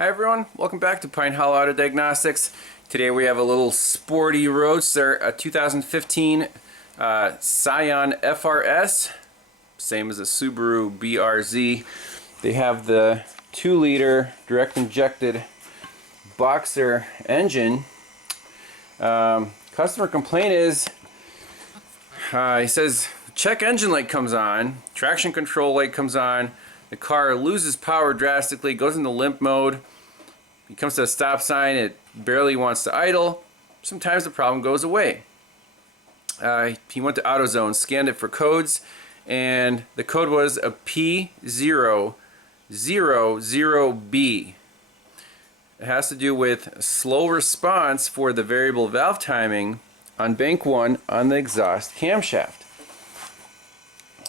Hi everyone, welcome back to Pine Hollow Auto Diagnostics. Today we have a little sporty roadster, a 2015 Scion FRS, same as a Subaru-BRZ. They have the 2-liter direct injected boxer engine. Customer complaint is, he says check engine light comes on, traction control light comes on, the car loses power drastically, goes into limp mode. He comes to a stop sign, it barely wants to idle. Sometimes the problem goes away. He went to AutoZone, scanned it for codes, and the code was a P000B. It has to do with slow response for the variable valve timing on bank 1 on the exhaust camshaft.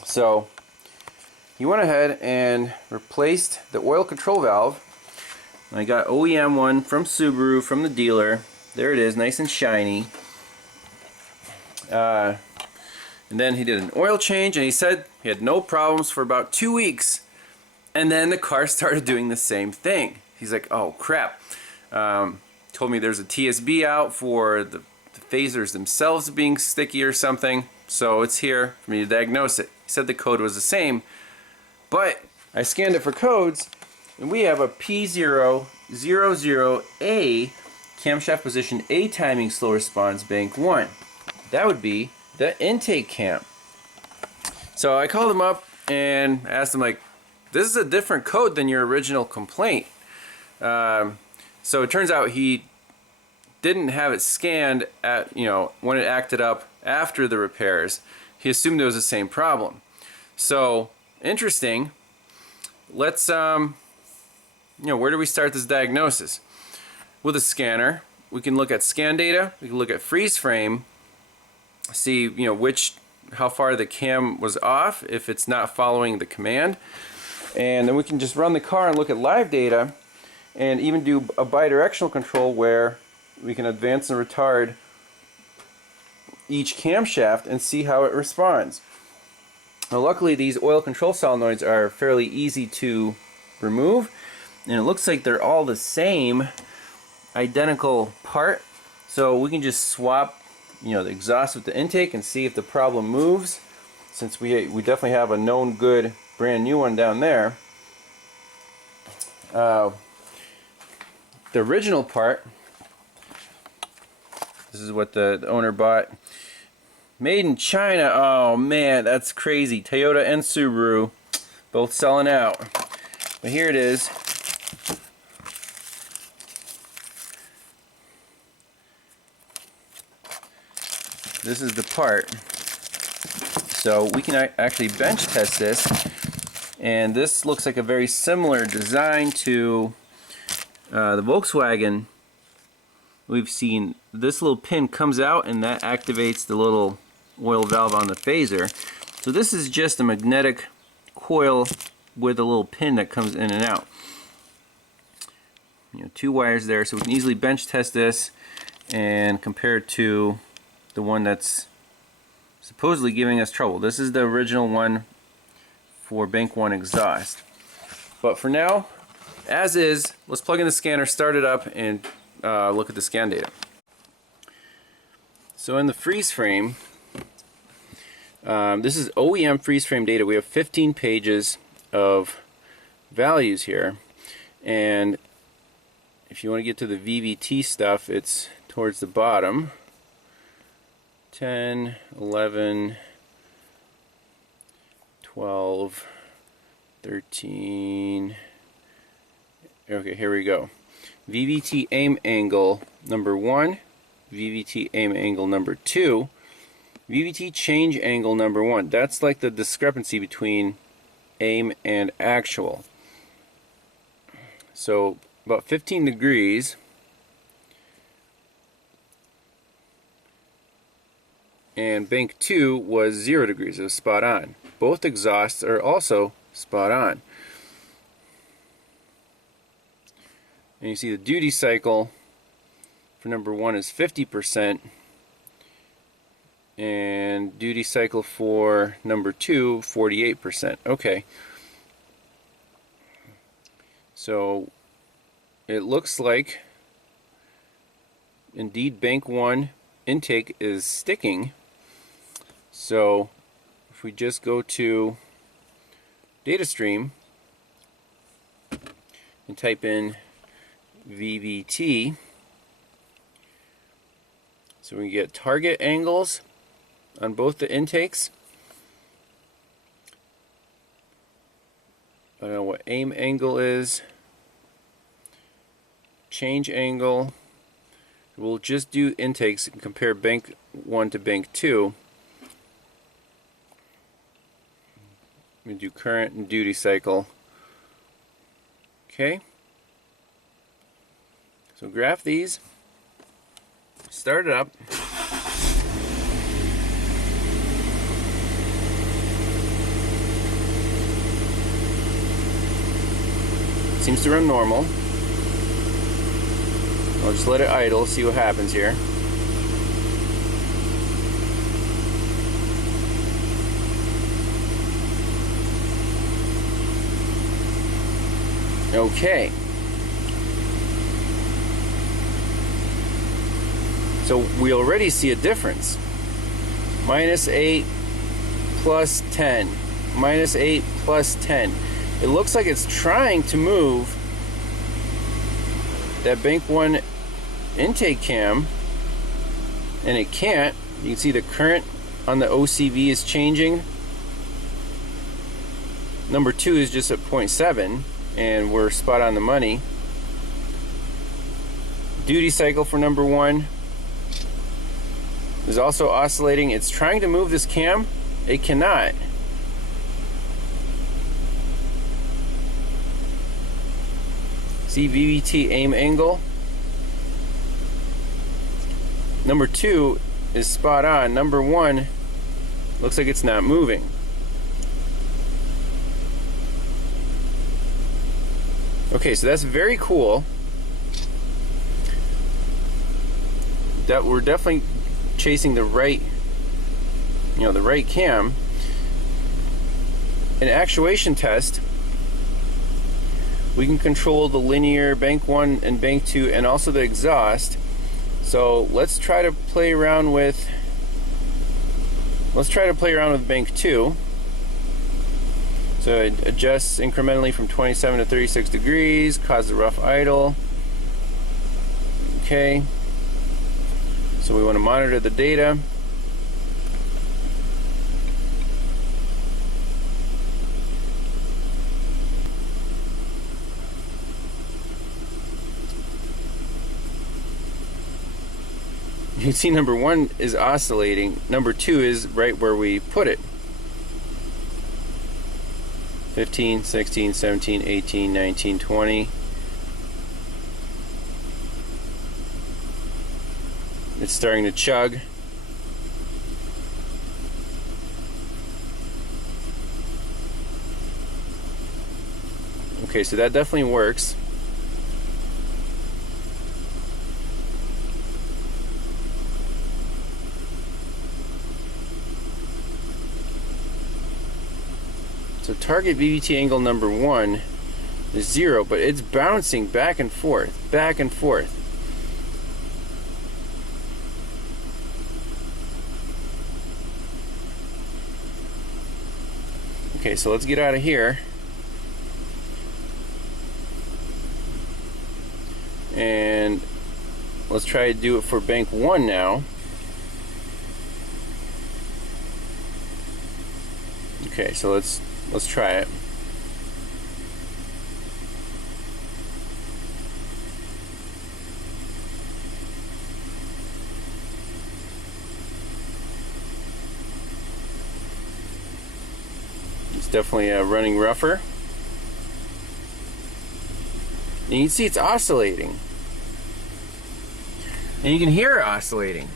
So he went ahead and replaced the oil control valve. I got OEM one from Subaru from the dealer. There it is, nice and shiny. And then he did an oil change, and he said he had no problems for about 2 weeks. And then the car started doing the same thing. He's like, oh crap. Told me there's a TSB out for the phasers themselves being sticky or something. So it's here for me to diagnose it. He said the code was the same. But I scanned it for codes, and we have a P000A camshaft position A timing slow response bank 1. That would be the intake cam. So I called him up and asked him, like, this is a different code than your original complaint. So it turns out he didn't have it scanned at, when it acted up after the repairs. He assumed it was the same problem. So interesting. Let's where do we start this diagnosis? With a scanner, we can look at scan data, we can look at freeze frame, see how far the cam was off if it's not following the command, and then we can just run the car and look at live data, and even do a bidirectional control where we can advance and retard each camshaft and see how it responds. Now, luckily these oil control solenoids are fairly easy to remove, and it looks like they're all the same identical part, so we can just swap the exhaust with the intake and see if the problem moves, since we definitely have a known good brand new one down there. The original part, this is what the owner bought. Made in China. Oh man, that's crazy. Toyota and Subaru both selling out. But here it is. This is the part. So we can actually bench test this. And this looks like a very similar design to the Volkswagen. We've seen this little pin comes out and that activates the little oil valve on the phaser. So this is just a magnetic coil with a little pin that comes in and out. 2 wires there, so we can easily bench test this and compare it to the one that's supposedly giving us trouble. This is the original one for bank 1 exhaust. But for now, as is, let's plug in the scanner, start it up, and look at the scan data. So in the freeze frame, this is OEM freeze frame data. We have 15 pages of values here, and if you want to get to the VVT stuff, it's towards the bottom. 10, 11, 12, 13. Okay, here we go. VVT aim angle number 1, VVT aim angle number 2, VVT change angle number 1. That's like the discrepancy between aim and actual. So about 15 degrees. And bank 2 was 0 degrees. It was spot on. Both exhausts are also spot on. And you see the duty cycle for number 1 is 50%, and duty cycle for number 2, 48%. Okay. So it looks like indeed bank 1 intake is sticking. So if we just go to data stream and type in VVT, so we get target angles on both the intakes. I don't know what aim angle is. Change angle. We'll just do intakes and compare bank 1 to bank 2. We do current and duty cycle. Okay. So graph these. Start it up. Seems to run normal. I'll just let it idle, see what happens here. Okay. So we already see a difference. -8 plus 10. -8 plus 10. It looks like it's trying to move that bank 1 intake cam, and it can't. You can see the current on the OCV is changing. Number 2 is just at 0.7, and we're spot on the money. Duty cycle for number 1 is also oscillating. It's trying to move this cam. It cannot. See VVT aim angle. Number 2 is spot on. Number 1 looks like it's not moving. Okay, so that's very cool. That we're definitely chasing the right, the right cam. An actuation test, we can control the linear bank 1 and bank 2 and also the exhaust. So let's try to play around with bank 2. So it adjusts incrementally from 27 to 36 degrees, causes a rough idle. Okay. So we want to monitor the data. You can see number 1 is oscillating. Number 2 is right where we put it. 15, 16, 17, 18, 19, 20. It's starting to chug. Okay, so that definitely works. So target VVT angle number 1 is 0, but it's bouncing back and forth, back and forth. Okay, so let's get out of here. And let's try to do it for bank 1 now. Okay, so let's try it. It's definitely running rougher. And you can see it's oscillating. And you can hear it oscillating.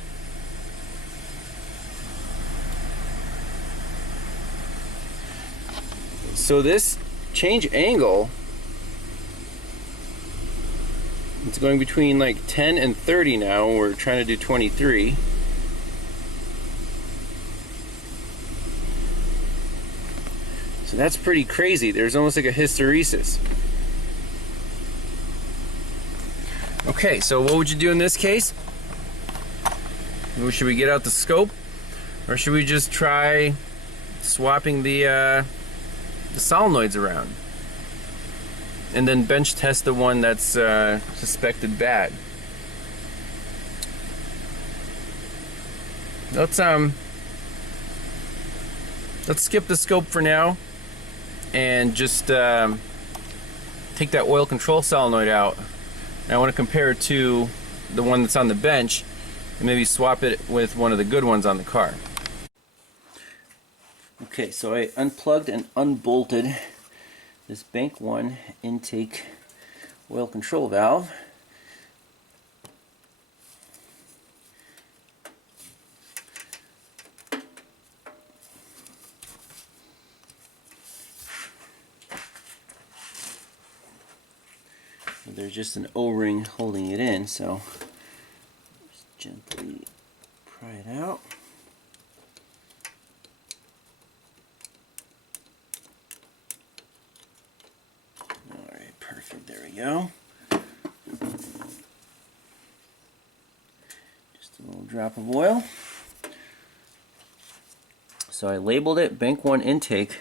So this change angle, it's going between like 10 and 30 now. We're trying to do 23. So that's pretty crazy. There's almost like a hysteresis. Okay, so what would you do in this case? Should we get out the scope, or should we just try swapping the solenoids around and then bench test the one that's suspected bad? Let's skip the scope for now and just take that oil control solenoid out. And I want to compare it to the one that's on the bench and maybe swap it with one of the good ones on the car. Okay, so I unplugged and unbolted this bank 1 intake oil control valve. There's just an O-ring holding it in, so just gently pry it out. Alright, perfect, there we go. Just a little drop of oil. So I labeled it bank 1 intake.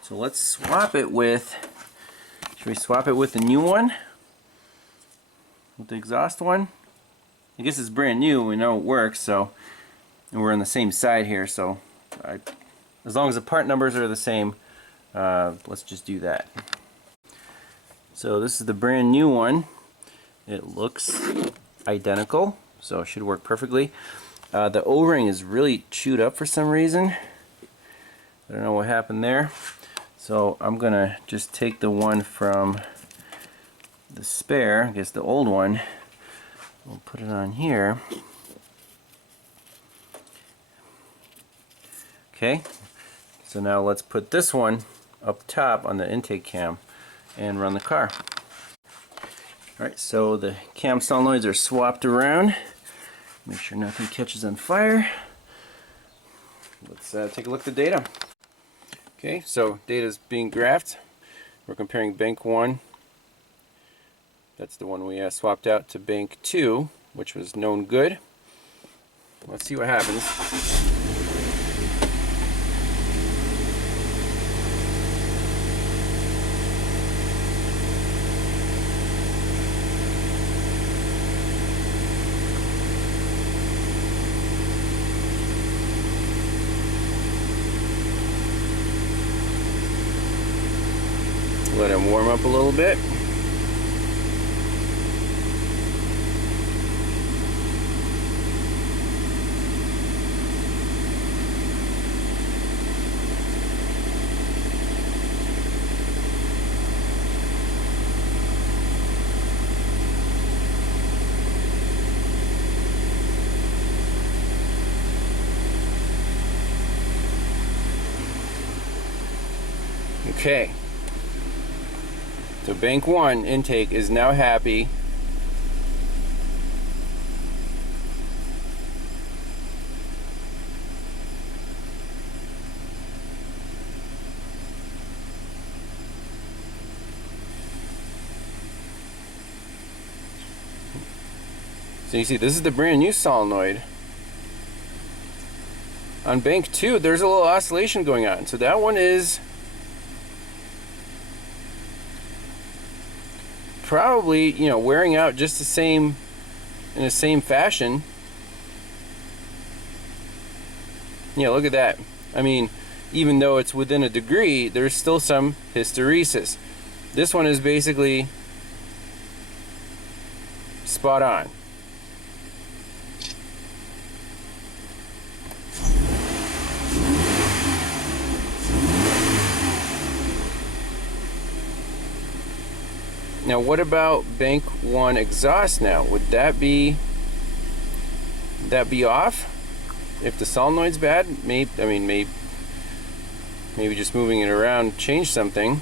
So let's swap it with, should we swap it with the new one? With the exhaust one? I guess it's brand new, we know it works, so, and we're on the same side here, so as long as the part numbers are the same, let's just do that. So this is the brand new one. It looks identical, so it should work perfectly. The O-ring is really chewed up for some reason. I don't know what happened there. So I'm gonna just take the one from the spare, I guess the old one, we'll put it on here. Okay, so now let's put this one up top on the intake cam and run the car. Alright, so the cam solenoids are swapped around. Make sure nothing catches on fire. Let's take a look at the data. Okay, so data is being graphed. We're comparing bank 1, that's the one we swapped out, to bank 2, which was known good. Let's see what happens. Let him warm up a little bit. Okay. So bank 1 intake is now happy. So you see, this is the brand new solenoid. On bank 2, there's a little oscillation going on. So that one is probably, you know, wearing out just the same, in the same fashion. Yeah, look at that. I mean, even though it's within a degree, there's still some hysteresis. This one is basically spot on. Now what about bank 1 exhaust now? Would that be off? If the solenoid's bad? Maybe just moving it around change something.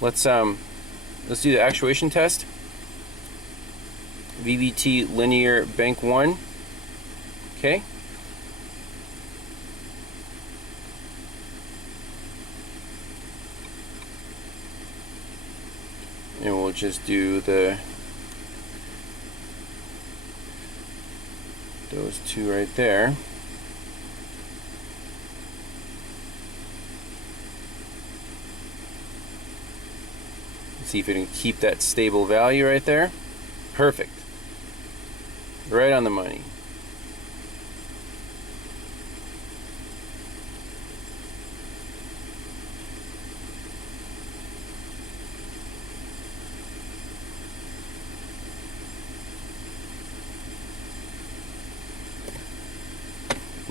Let's do the actuation test. VVT linear bank 1. Okay. And we'll just do those two right there. See if we can keep that stable value right there. Perfect. Right on the money.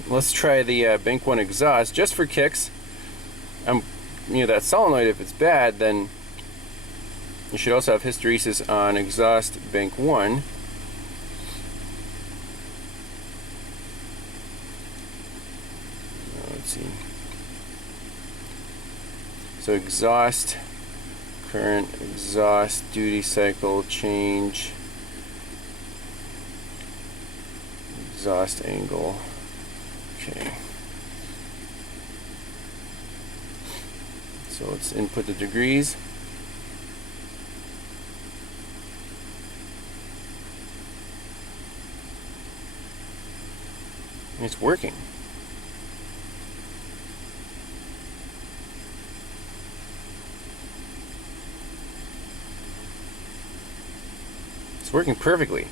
Let's try the bank 1 exhaust just for kicks. You know, that solenoid, if it's bad, then you should also have hysteresis on exhaust bank 1. Let's see. So exhaust, current, exhaust, duty cycle, change, exhaust angle. Okay. So let's input the degrees. It's working. It's working perfectly.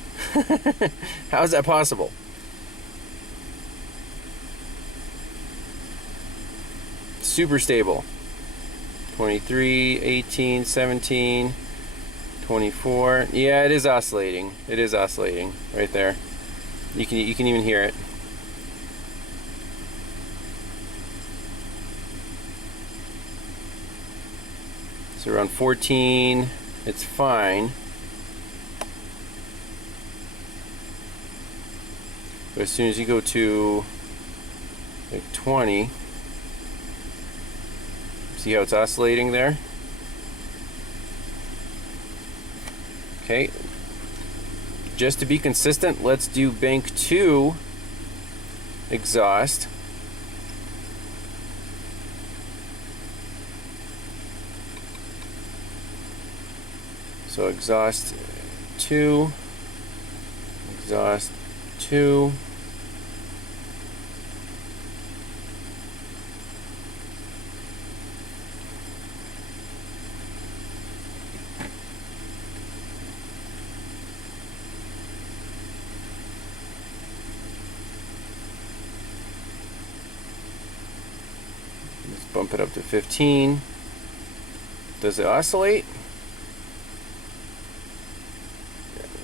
How is that possible? Super stable. 23, 18, 17, 24. Yeah, it is oscillating. It is oscillating right there. You can even hear it. So around 14, it's fine. But as soon as you go to like 20, see how it's oscillating there? Okay. Just to be consistent, let's do bank 2 exhaust. So exhaust 2, exhaust 2. Let's bump it up to 15. Does it oscillate?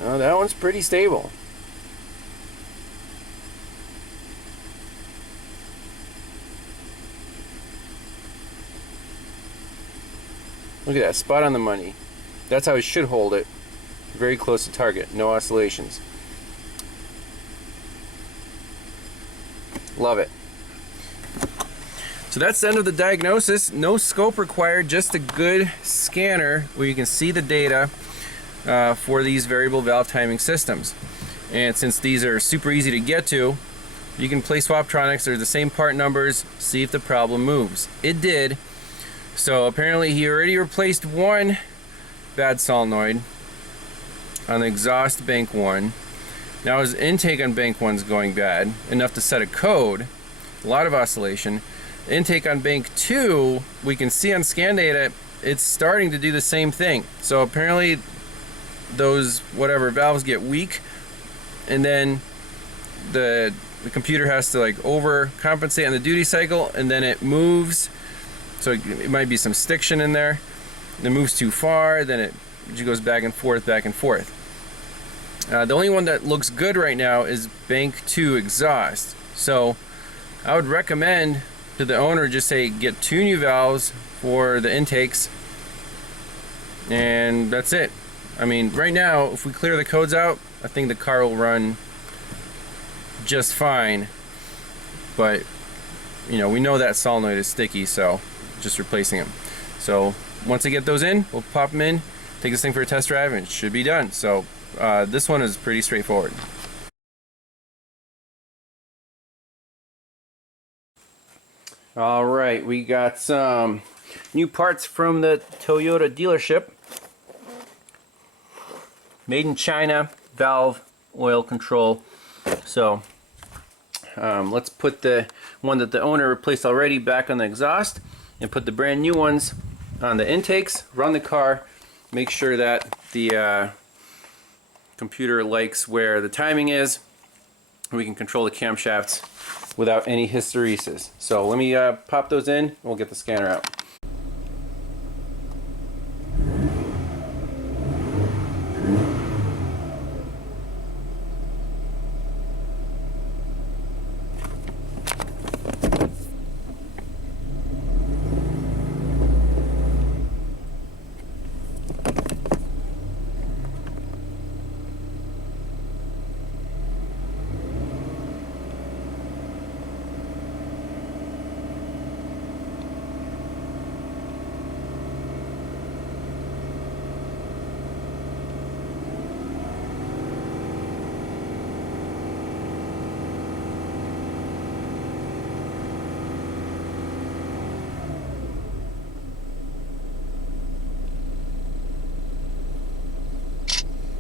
No, that one's pretty stable. Look at that, spot on the money. That's how it should hold it. Very close to target, no oscillations. Love it. So that's the end of the diagnosis. No scope required, just a good scanner where you can see the data for these variable valve timing systems. And since these are super easy to get to, you can play Swaptronics. They're the same part numbers, see if the problem moves. It did. So apparently he already replaced one bad solenoid on the exhaust bank 1. Now his intake on bank 1 is going bad, enough to set a code, a lot of oscillation. Intake on bank 2, we can see on scan data, it's starting to do the same thing. So apparently those whatever valves get weak, and then the computer has to like overcompensate on the duty cycle, and then it moves. So it might be some stiction in there. It moves too far, then it goes back and forth, back and forth. The only one that looks good right now is bank 2 exhaust. So I would recommend to the owner just say get 2 new valves for the intakes, and that's it. I mean, right now, if we clear the codes out, I think the car will run just fine. But, you know, we know that solenoid is sticky, so just replacing them. So once I get those in, we'll pop them in, take this thing for a test drive, and it should be done. So this one is pretty straightforward. All right, we got some new parts from the Toyota dealership. made in China valve oil control. So let's put the one that the owner replaced already back on the exhaust and put the brand new ones on the intakes, run the car, make sure that the computer likes where the timing is. We can control the camshafts without any hysteresis. So let me pop those in and we'll get the scanner out.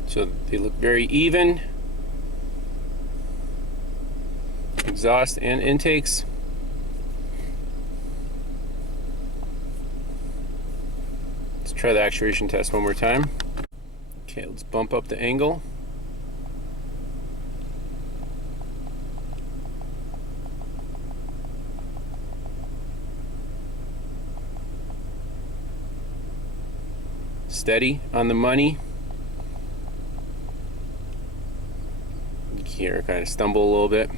So they look very even. Exhaust and intakes. Let's try the actuation test one more time. Okay, let's bump up the angle. Steady on the money. Here, kind of stumble a little bit.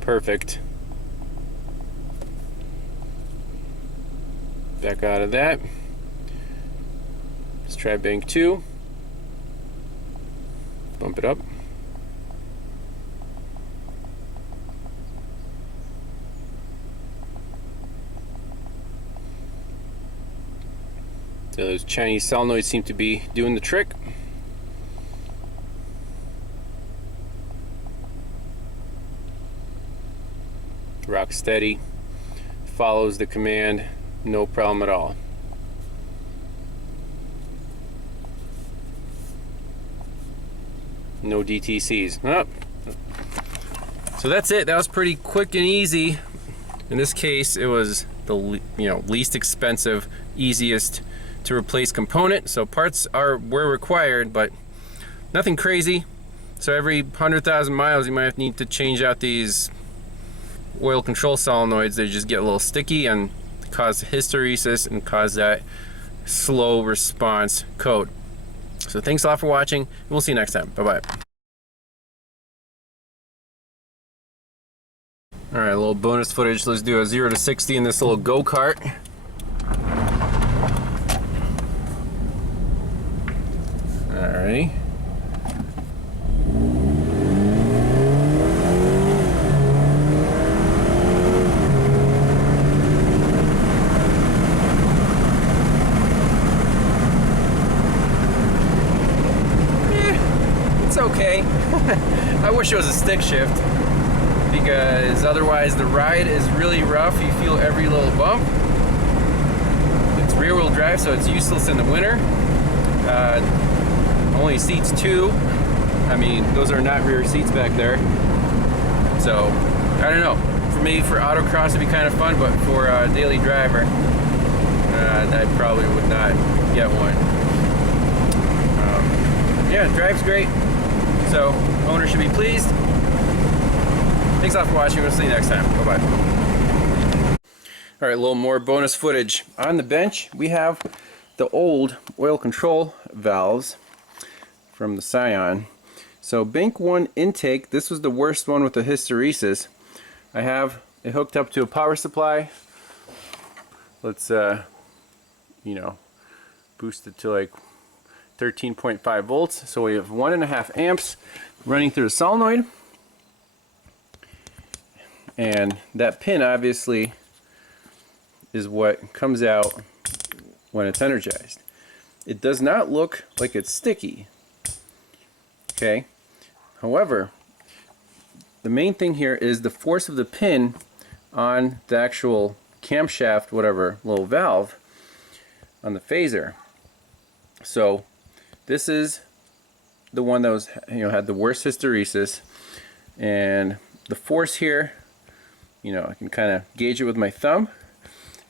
Perfect. Back out of that. Let's try bank 2. Bump it up. So those Chinese solenoids seem to be doing the trick. Rock steady, follows the command, no problem at all. No DTCs. Oh. So that's it. That was pretty quick and easy. In this case, it was the least expensive, easiest to replace component. So parts were required, but nothing crazy. So every 100,000 miles, you might need to change out these oil control solenoids. They just get a little sticky and cause hysteresis and cause that slow response code. So thanks a lot for watching, and we'll see you next time. Bye-bye. All right, a little bonus footage. Let's do a 0 to 60 in this little go-kart. Alrighty. It's okay. I wish it was a stick shift, because otherwise the ride is really rough. You feel every little bump. It's rear-wheel drive, so it's useless in the winter. Only seats 2. I mean, those are not rear seats back there. So, I don't know. For me, for autocross it'd be kind of fun, but for a daily driver, I probably would not get one. Yeah, drives great. So, owner should be pleased. Thanks a lot for watching. We'll see you next time. Bye-bye. All right, a little more bonus footage. On the bench, we have the old oil control valves from the Scion. So bank 1 intake, this was the worst one with the hysteresis. I have it hooked up to a power supply. Let's boost it to like 13.5 volts. So we have 1.5 amps running through the solenoid. And that pin obviously is what comes out when it's energized. It does not look like it's sticky. Okay. However, the main thing here is the force of the pin on the actual camshaft, whatever, little valve. on the phaser. So this is the one that was, had the worst hysteresis, and the force here, I can kind of gauge it with my thumb.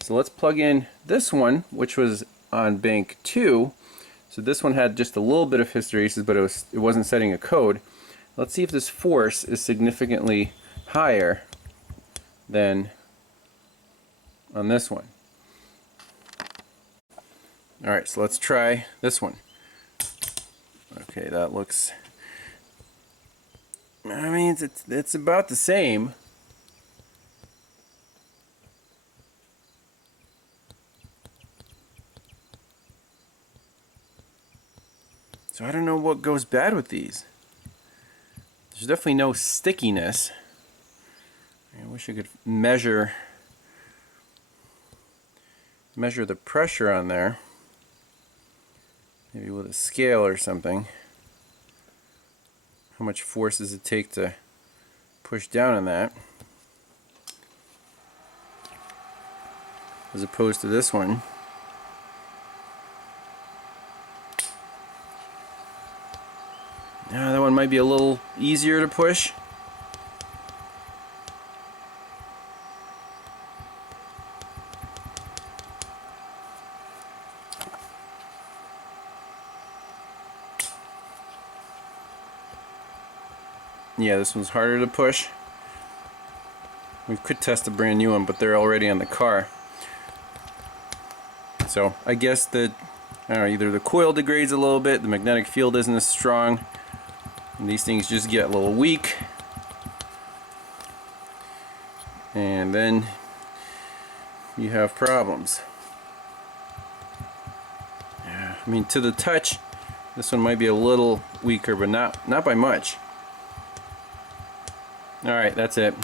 So let's plug in this one, which was on bank 2. So this one had just a little bit of hysteresis, but it wasn't setting a code. Let's see if this force is significantly higher than on this one. Alright, so let's try this one. Okay, that looks, I mean, it's about the same. So I don't know what goes bad with these. There's definitely no stickiness. I wish I could measure the pressure on there. Maybe with a scale or something. How much force does it take to push down on that? As opposed to this one. That one might be a little easier to push. Yeah, this one's harder to push. We could test a brand new one, but they're already on the car. So I guess that, I don't know, either the coil degrades a little bit, the magnetic field isn't as strong, and these things just get a little weak. And then you have problems. Yeah, I mean, to the touch, this one might be a little weaker, but not by much. Alright, that's it.